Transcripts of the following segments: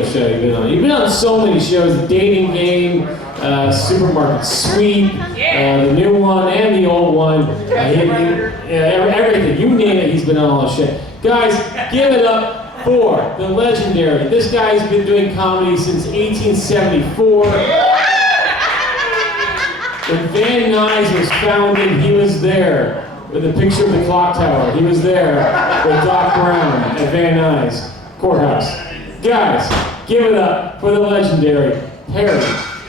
other show you've been on? You've been on so many shows, Dating Game, Supermarket Sweep, the new one and the old one, everything. You name it, he's been on all the shit. Guys, give it up for the legendary. This guy's been doing comedy since 1874. When Van Nuys was founded, he was there with a picture of the clock tower. He was there with Doc Brown at Van Nuys Courthouse. Guys, give it up for the legendary Perry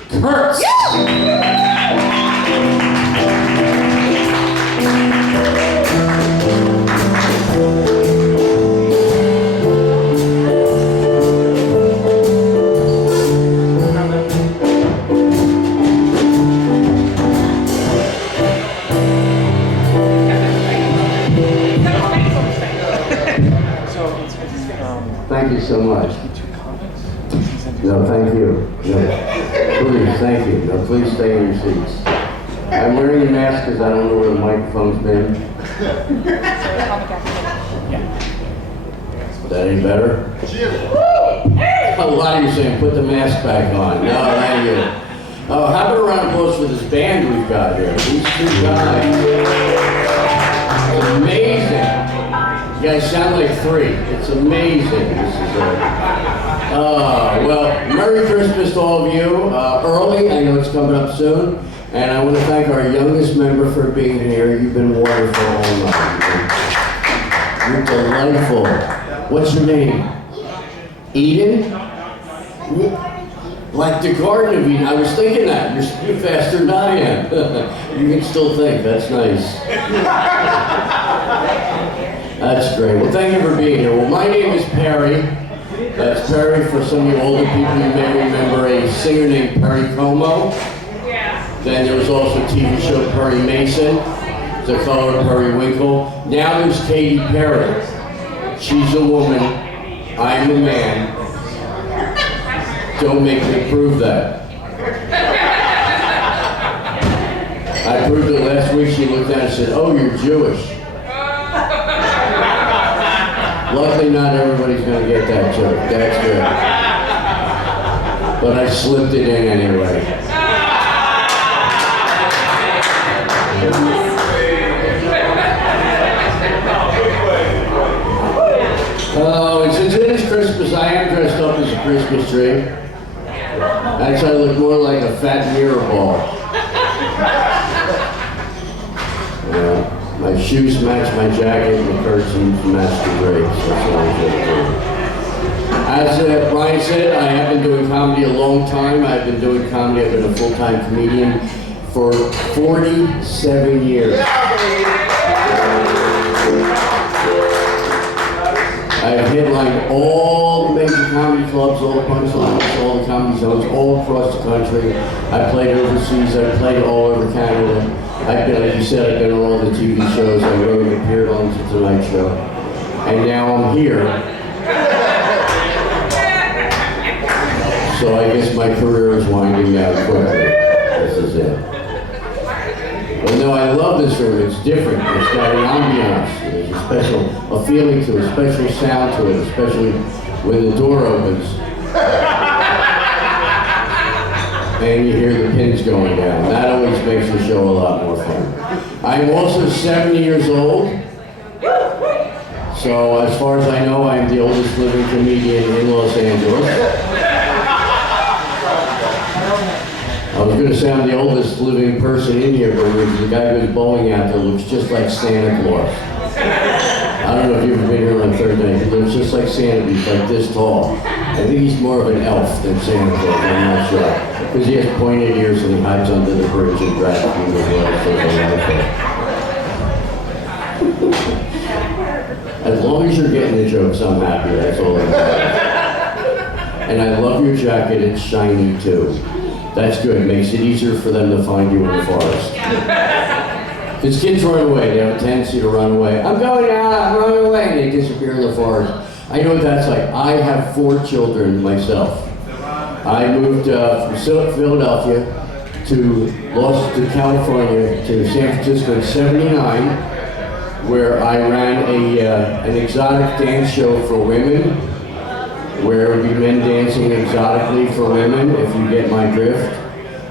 Kurtz. Thank you so much. No, thank you. No. Please, thank you. No, please stay in your seats. I'm wearing a mask because I don't know where the microphone's been. Is that any better? A lot of you saying, put the mask back on. No, thank you. Oh, how about a round of applause for this band we've got here? These two guys. It's amazing. You guys sound like three. It's amazing. This is well, Merry Christmas to all of you. Early, I know it's coming up soon. And I want to thank our youngest member for being here. You've been wonderful all night. You're delightful. What's your name? Eden? Like the Garden of Eden. I was thinking that. You're faster than I am. You can still think. That's nice. That's great. Well, thank you for being here. Well, my name is Perry. That's Perry. For some of you older people, you may remember a singer named Perry Como. Then there was also a TV show, Perry Mason. The color Periwinkle. Now there's Katy Perry. She's a woman. I'm a man. Don't make me prove that. I proved it last week. She looked down and said, "Oh, you're Jewish." Luckily, not everybody's going to get that joke. That's good. But I slipped it in anyway. Oh, and since it is Christmas, I am dressed up as a Christmas tree. Actually, I look more like a fat mirror ball. My shoes match my jacket, and the curtains match the drapes. That's all I'm doing. As Brian said, I have been doing comedy a long time. I've been doing comedy. I've been a full-time comedian for 47 years. I have headlined all the major comedy clubs, all the punchlines, all the comedy zones, all across the country. I played overseas. I played all over Canada. I've been, like you said, I've been on all the TV shows. I really appeared on the Tonight Show. And now I'm here. So I guess my career is winding down quickly. This is it. Well, no, I love this room. It's different. It's got an ambiance. There's a feeling to it, a special sound to it, especially when the door opens. And you hear the pins going down. That always makes the show a lot more fun. I'm also 70 years old. So as far as I know, I'm the oldest living comedian in Los Angeles. I was going to say I'm the oldest living person in here, but the guy who's bowling out there looks just like Santa Claus. I don't know if you've ever been here on third night. He looks just like Santa. He's like this tall. I think he's more of an elf than Santa Claus. I'm not sure. Because he has pointed ears and he hides under the bridge and grabs people as well. As long as you're getting the jokes, I'm happy. That's all I matters. And I love your jacket. It's shiny too. That's good. It makes it easier for them to find you in the forest. Because kids run away. They have a tendency to run away. I'm going out. I'm running away. And they disappear in the forest. I know what that's like. I have 4 children myself. I moved from Philadelphia to California, to San Francisco in '79, where I ran an exotic dance show for women. where it would be men dancing exotically for women, if you get my drift.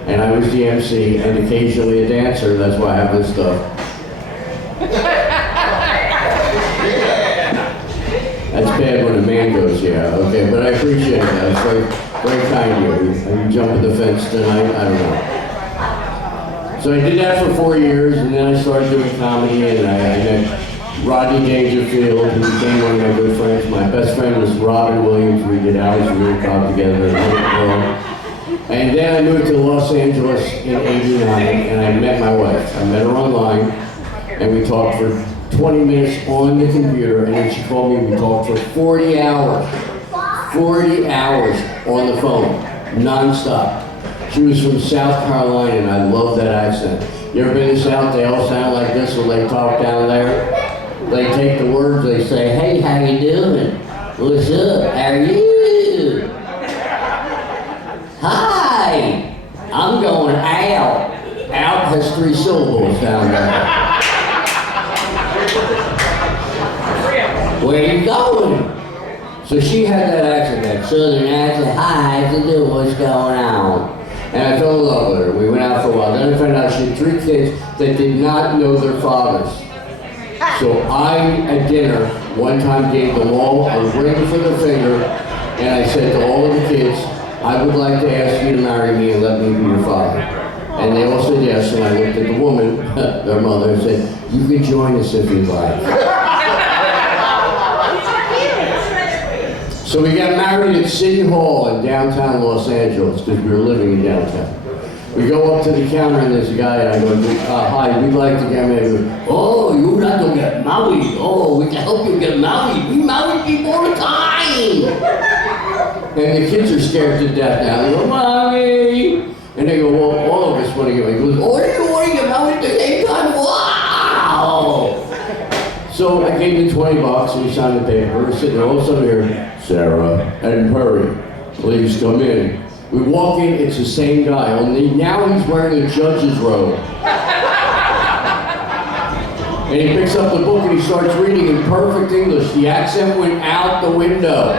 And I was the MC and occasionally a dancer, that's why I have this stuff. That's bad when a man goes, yeah, okay, but I appreciate that. It's very, very kind of you. Are you jumping the fence tonight? I don't know. So I did that for 4 years, and then I started doing comedy, and I met Rodney Dangerfield, who became one of my good friends. My best friend was Robin Williams. We did Alice and Real Cop together. And then I moved to Los Angeles in '89, and I met my wife. I met her online, and we talked for 20 minutes on the computer, and then she called me, and we talked for 40 hours. 40 hours on the phone, non-stop. She was from South Carolina, and I love that accent. You ever been to South? They all sound like this when they talk down there. They take the words, they say, hey, how you doing? What's up? How are you? Hi, I'm going out. Out has 3 syllables down there. Where are you going? So she had that accent, that southern accent. Hi, how's it doing? What's going on? And I fell in love with her. We went out for a while. Then I found out she had 3 kids that did not know their fathers. So I, at dinner, one time gave them all a ring for the finger, and I said to all of the kids, I would like to ask you to marry me and let me be your father. And they all said yes, and I looked at the woman, their mother, and said, you can join us if you'd like. So we got married at City Hall in downtown Los Angeles, because we were living in downtown. We go up to the counter and there's a guy and I go, hi, we'd like to get married. Oh, you'd like to get married. Oh, we can help you get married. We marry people all the time. And the kids are scared to death now. They go, Mommy. And they go, well, all of us want to get married. He goes, oh, you want to get married at the same time? Wow. So I gave him $20 and he signed the paper. We're sitting there, all of a sudden here, Sarah and Perry, please come in. We walk in, it's the same guy, only now he's wearing a judge's robe. And he picks up the book and he starts reading in perfect English. The accent went out the window.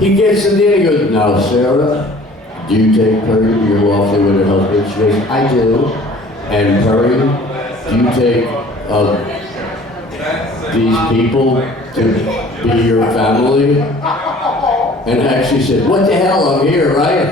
He gets in there and he goes, now Sarah, do you take Perry to your lawfully wedded husband? She goes, I do. And Perry, do you take these people to be your family? And I actually said, what the hell, I'm here, right?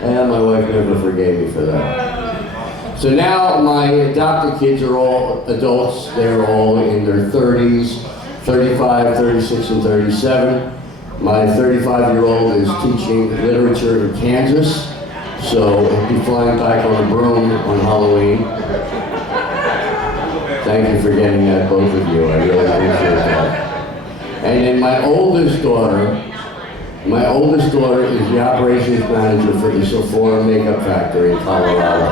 And my wife never forgave me for that. So now my adopted kids are all adults. They're all in their 30s, 35, 36, and 37. My 35-year-old is teaching literature in Kansas, so he'll be flying back on a broom on Halloween. Thank you for getting that, both of you. I really appreciate that. And then my oldest daughter is the operations manager for the Sephora makeup factory in Colorado.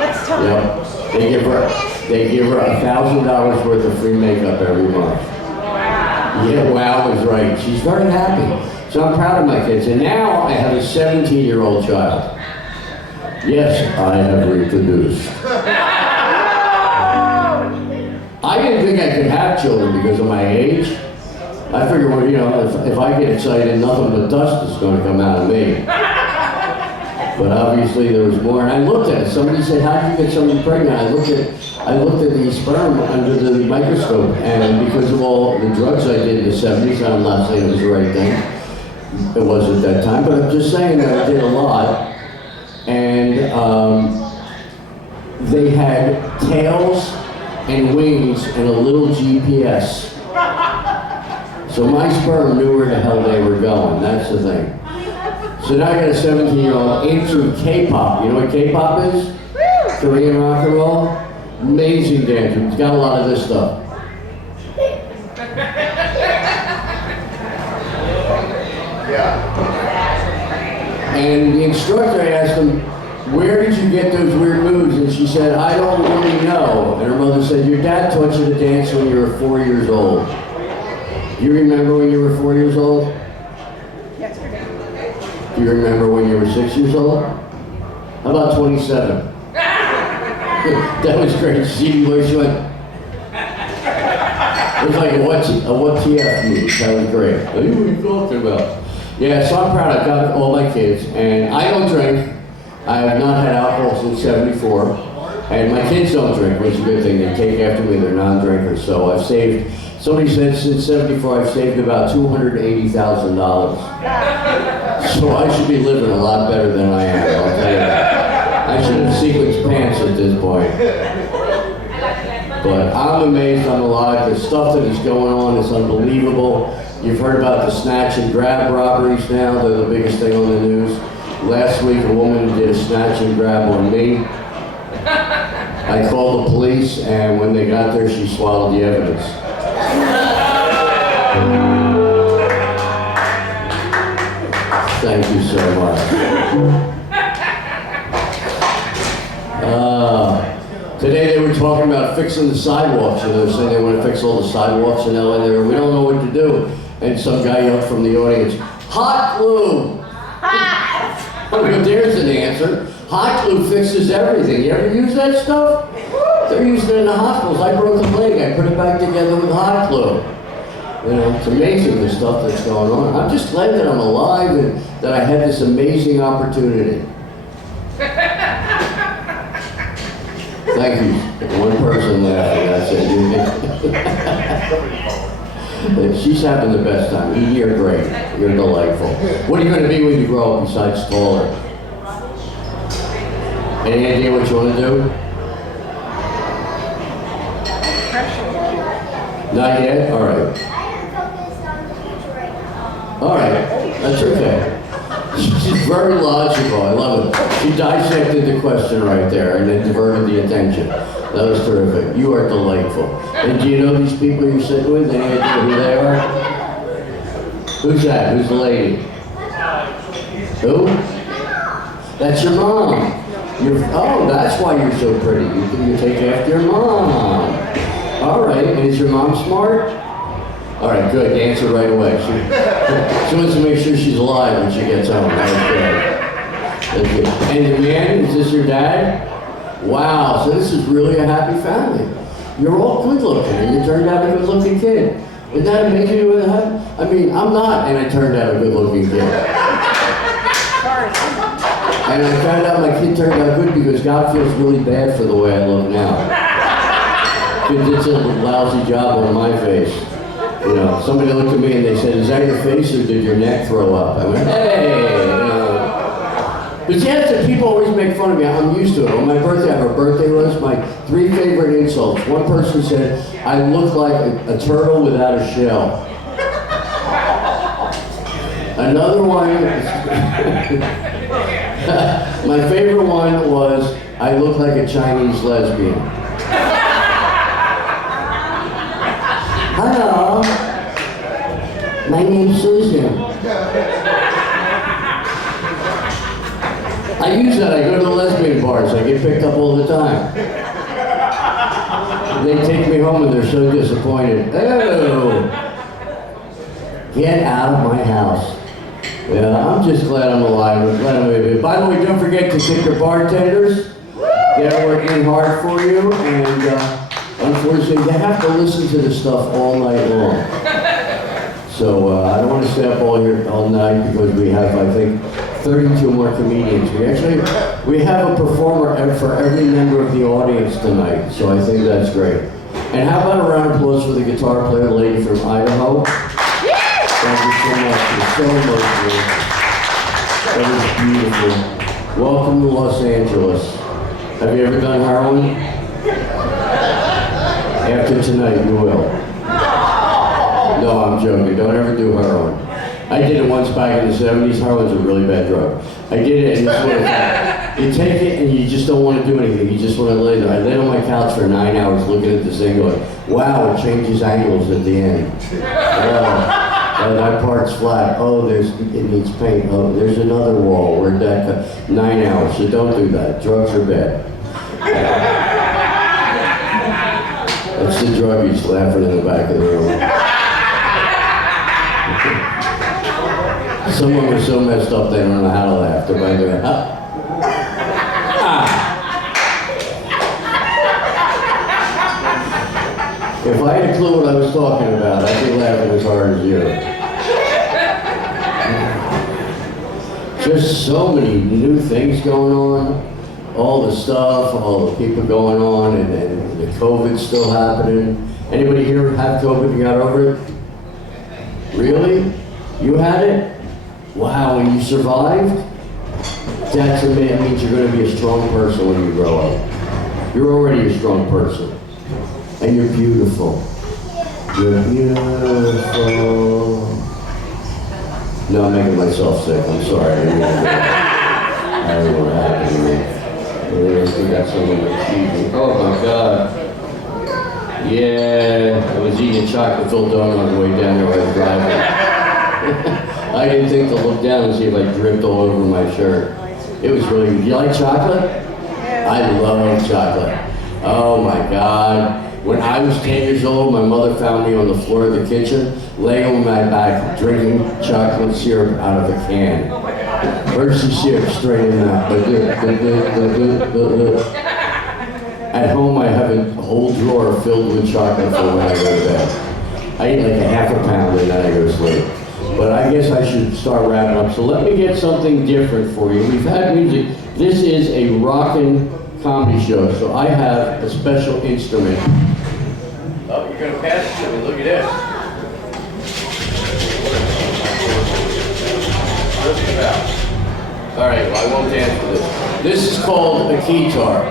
Let's talk. Yep. They give her $1,000 worth of free makeup every month. Yeah, wow is right. She's very happy. So I'm proud of my kids. And now I have a 17-year-old child. Yes, I have reproduced. I didn't think I could have children because of my age. I figured, well, you know, if I get excited, nothing but dust is going to come out of me. But obviously there was more, and I looked at it. Somebody said, how do you get somebody pregnant? I looked at the sperm under the microscope, and because of all the drugs I did in the 70s, I'm not saying it was the right thing. It was at that time, but I'm just saying that I did a lot. And they had tails and wings and a little GPS. So my sperm knew where the hell they were going, that's the thing. So now I got a 17-year-old into K-pop. You know what K-pop is? Korean rock and roll. Amazing dancer. He's got a lot of this stuff. And the instructor asked him, where did you get those weird moves? And she said, I don't really know. And her mother said, your dad taught you to dance when you were 4 years old. Do you remember when you were 4 years old? Do you remember when you were 6 years old? How about 27? That was great. See where she went. It was like a what TF move. That was great. What are you talking about? Yeah, so I'm proud. I've got all my kids, and I don't drink. I have not had alcohol since '74, and my kids don't drink, which is a good thing. They take after me. They're non-drinkers. So I've saved. Somebody said since '74 I've saved about $280,000. So I should be living a lot better than I am. I'll tell you that. I should have sequenced pants at this point. But I'm amazed I'm alive. The stuff that is going on is unbelievable. You've heard about the snatch and grab robberies now. They're the biggest thing on the news. Last week, a woman did a snatch and grab on me. I called the police, and when they got there, she swallowed the evidence. Thank you so much. Today they were talking about fixing the sidewalks, and they were saying they want to fix all the sidewalks in LA. We don't know what to do. And some guy yelled from the audience, hot glue! Oh, but there's an answer. Hot glue fixes everything. You ever use that stuff? They're using it in the hospitals. I broke a leg. I put it back together with hot glue. You know, it's amazing the stuff that's going on. I'm just glad that I'm alive and that I had this amazing opportunity. Thank you. One person laughing. That's it. She's having the best time. Edie, you're great. You're delightful. What are you going to be when you grow up besides taller? Any idea what you want to do? Not yet? All right. All right. That's okay. She's very logical. I love it. She dissected the question right there and then diverted the attention. That was terrific. You are delightful. And do you know these people you're sitting with? Any idea who they are? Who's that? Who's the lady? Who? That's your mom. Oh, that's why you're so pretty. You take after your mom. All right. And is your mom smart? All right, good. Answer right away. She wants to make sure she's alive when she gets home. That's good. And the man, is this your dad? Wow, so this is really a happy family. You're all good looking, and you turned out a good looking kid. Isn't that amazing? I mean, I'm not, and I turned out a good looking kid. And I found out my kid turned out good because God feels really bad for the way I look now. Because it's a lousy job on my face. You know, somebody looked at me and they said, is that your face or did your neck throw up? I went, hey! But yes, the people always make fun of me. I'm used to it. On my birthday, I have a birthday list. My 3 favorite insults. One person said, I look like a turtle without a shell. Another one, my favorite one was, I look like a Chinese lesbian. Hello, my name's Susan. I use that. I go to the lesbian bars. I get picked up all the time. They take me home and they're so disappointed. Oh, get out of my house. Yeah, I'm just glad I'm alive. I'm glad I'm alive. By the way, don't forget to tip your bartenders. They're working hard for you, and unfortunately, you have to listen to this stuff all night long. So I don't want to stay up all night because we have, I think, 32 more comedians. We have a performer for every member of the audience tonight, so I think that's great. And how about a round of applause for the guitar player lady from Idaho? Thank you so much. It's so emotional. That was beautiful. Welcome to Los Angeles. Have you ever done heroin? After tonight, you will. No, I'm joking. Don't ever do heroin. I did it once back in the 70s. Heroin's a really bad drug. I did it, and it's sort of, you take it, and you just don't want to do anything. You just want to lay there. I lay on my couch for 9 hours looking at this thing going, wow, it changes angles at the end. Oh, that part's flat. Oh, it needs paint. Oh, there's another wall. Where'd that go? 9 hours, so don't do that. Drugs are bad. That's the druggies laughing in the back of the room. Someone was so messed up they don't know how to laugh. They're by going, If I had a clue what I was talking about, I'd be laughing as hard as you. Just so many new things going on. All the stuff, all the people going on, and then the COVID's still happening. Anybody here have COVID and got over it? Really? You had it? Wow, and you survived? That means you're going to be a strong person when you grow up. You're already a strong person. And you're beautiful. You're beautiful. No, I'm making myself sick. I'm sorry. I don't know what happened to me. We got someone that's eating. Oh my God. Yeah, I was eating a chocolate-filled donut on the way down there while I was driving. I didn't think to look down and see if I dripped all over my shirt. It was really good. You like chocolate? I love chocolate. Oh my God. When I was 10 years old, my mother found me on the floor of the kitchen, laying on my back, drinking chocolate syrup out of a can. Hershey syrup straight in that. At home, I have a whole drawer filled with chocolate for when I go to bed. I eat like a half a pound and then I go to sleep. But I guess I should start wrapping up. So let me get something different for you. We've had music. This is a rockin' comedy show, so I have a special instrument. Oh, you're gonna pass it to me. Look at this. All right, well, I won't dance with this. This is called a keytar.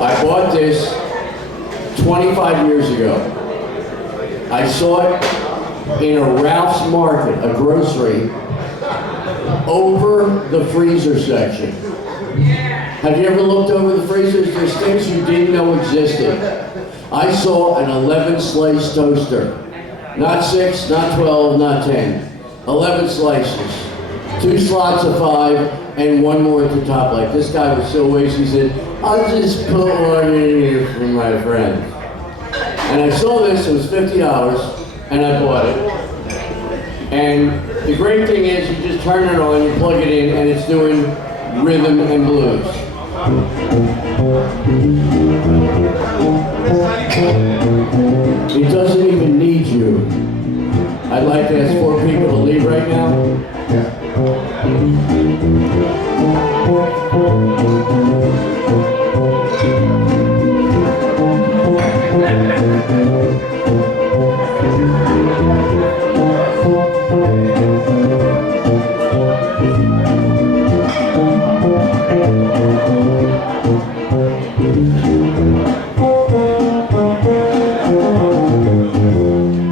I bought this 25 years ago. I saw it in a Ralph's Market, a grocery, over the freezer section. Have you ever looked over the freezers? There's things you didn't know existed. I saw an 11-slice toaster. Not 6, not 12, not 10. 11 slices. 2 slots of 5, and 1 more at the top. Like, this guy was so wasted, he said, I'll just put one in here for my friends. And I saw this, it was $50, and I bought it. And the great thing is, you just turn it on, you plug it in, and it's doing rhythm and blues. It doesn't even need you. I'd like to ask 4 people to leave right now.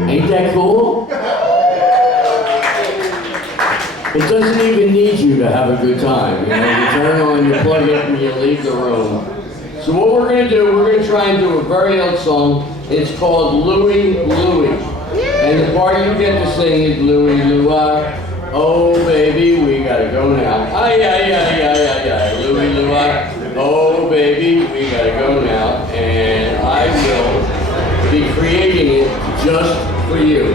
Ain't that cool? It doesn't even need you to have a good time. You know, you turn on, you plug it, and you leave the room. So what we're going to do, we're going to try and do a very old song. It's called Louie Louie. And the part you get to sing is Louie Louie. Oh baby, we gotta go now. Ay, ay, ay, ay, ay, ay. Louie Louie. Oh baby, we gotta go now. And I will be creating it just for you.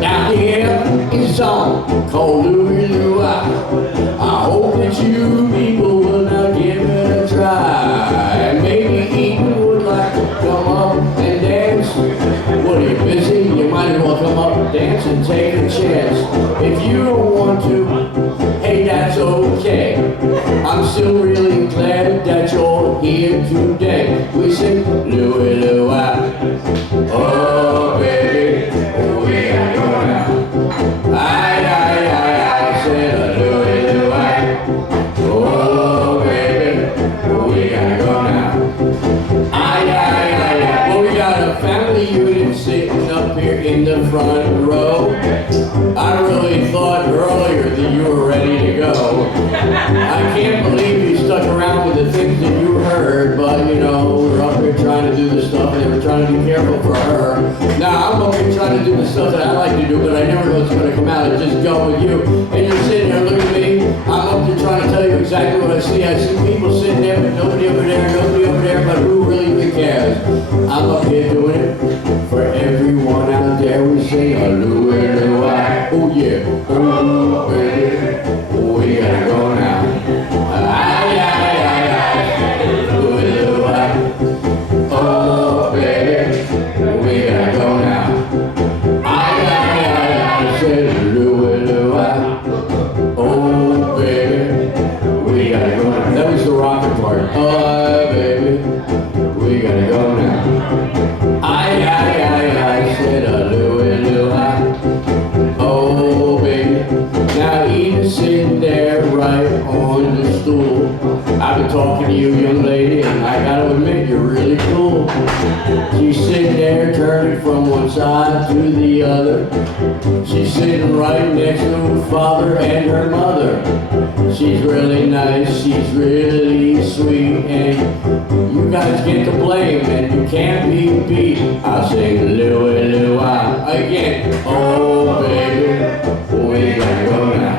Now here is a song called Louie Louie. I hope that you people will now give it a try. And maybe even would like to come up and dance. What, are you busy? You might as well come up and dance and take a chance. If you don't want to, hey, that's okay. I'm still really glad that you're here today. We sing Louie Louie. Oh baby, we gotta go now. Aye, aye, aye, I said Louie Louie. Oh baby, we gotta go now. Aye, aye, aye, aye. Well, we got a family unit sitting up here in the front row. I really thought earlier that you were ready to go. I can't believe you stuck around with the things that you heard, but you know, we're up here trying to do the stuff and they were trying to be careful for her. Now I'm up here trying to do the stuff that I like to do, but I never know what's going to come out and just go with you. And you're sitting there looking at me. I'm up here trying to tell you exactly what I see. I see people sitting there, but nobody over there, but who really even cares? I'm up here doing it for everyone out there. We sing a Louie Louie. Oh yeah, oh baby, we gotta go lady, and I gotta admit, you're really cool. She's sitting there, turning from one side to the other. She's sitting right next to her father and her mother. She's really nice, she's really sweet, and you guys get to blame, and you can't be beat. I'll sing Louie Louie again. Oh, baby, we gotta go now.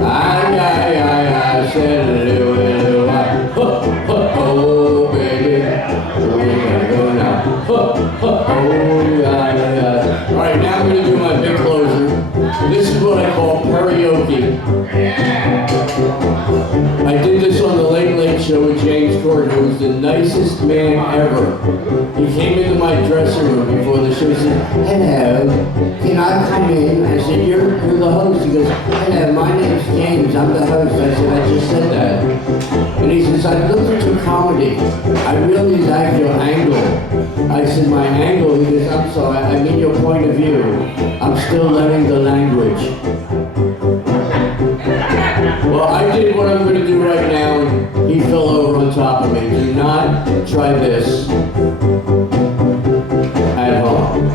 I said Louie Louie. Oh, baby, we gotta go now. All right, now I'm gonna do my big closer. This is what I call karaoke. I did this on the Late Late Show with James Corden, who was the nicest man ever. He came into my dressing room before the show and said, "Hello, can I come in?" I said, you're the host. He goes, "Hello, my name's James, I'm the host." I said, "I just said that." And he says, "I looked at your comedy. I really like your angle." I said, "My angle?" He goes, "I'm sorry, I mean your point of view. I'm still learning the language." Well, I did what I'm going to do right now, and he fell over on top of me. Do not try this at home.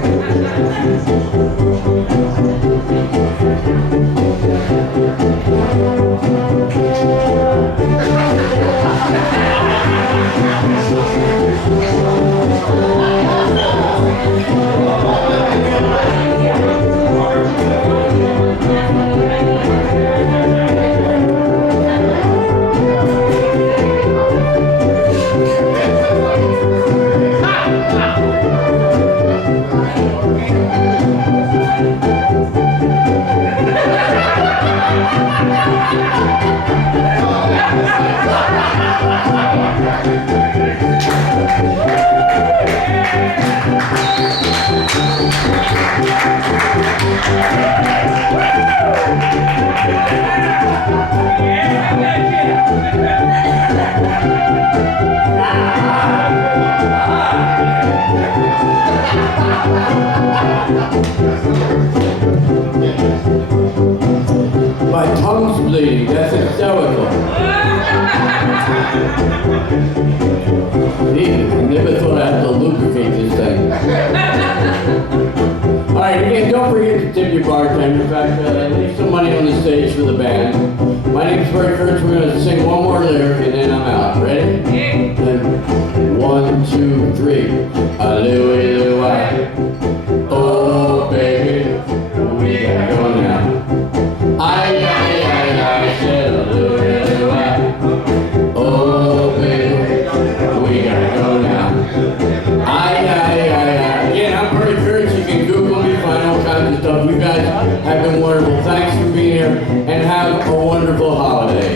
My tongue's bleeding, that's hysterical. I never thought I had to lubricate this thing. Alright, again, don't forget to tip your bartender. In fact, leave some money on the stage for the band. My name's Kurtz. We're going to sing one more lyric and then I'm out. Ready? And 1, 2, 3. Louie Louie. Oh, baby, we gotta go now. I said Louie Louie. Oh, baby, we gotta go now. Again, I'm Corbin Bown. You can Google me, find all kinds of stuff. You guys have been wonderful. Thanks for being here, and have a wonderful holiday.